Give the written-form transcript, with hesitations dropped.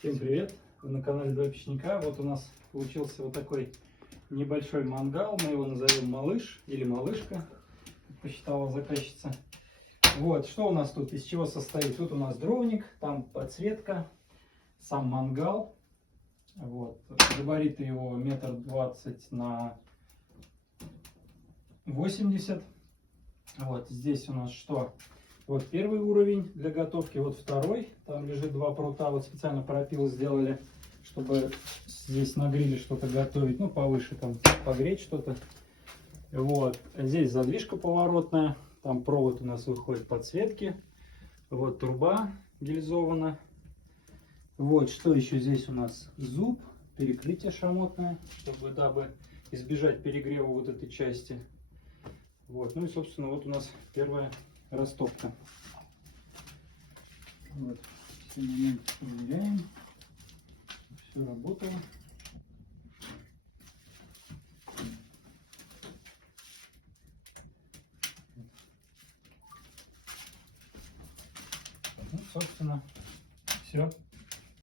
Всем привет! Вы на канале Два Печника. Вот у нас получился вот такой небольшой мангал. Мы его назовем малыш или малышка, как посчитала заказчица. Вот, что у нас тут, из чего состоит? Тут у нас дровник, там подсветка, сам мангал. Вот, габариты его 1,20 на 80. Вот, здесь у нас что? Вот первый уровень для готовки, вот второй. Там лежит два прута, вот специально пропил сделали, чтобы здесь на гриле что-то готовить, ну повыше там погреть что-то. Вот, здесь задвижка поворотная, там провод у нас выходит подсветки. Вот труба гильзована. Вот, что еще здесь у нас? Зуб, перекрытие шамотное, чтобы дабы избежать перегрева вот этой части. Вот, ну и собственно вот у нас первая растопка. Вот, все моменты проверяем, все работало. Ну, собственно, все.